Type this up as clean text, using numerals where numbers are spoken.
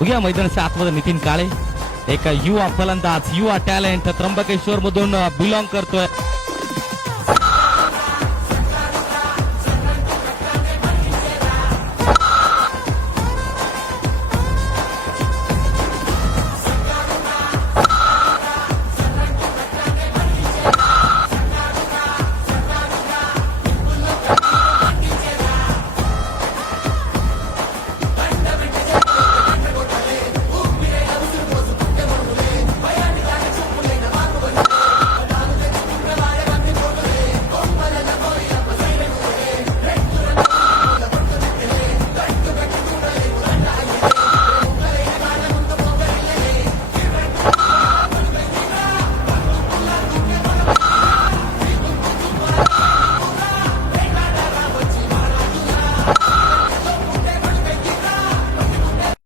बघूया मैदानाच्या आतमध्ये नितीन काळे एक युवा फलंदाज युवा टॅलेंट त्र्यंबकेश्वर मधून बिलॉंग करतोय.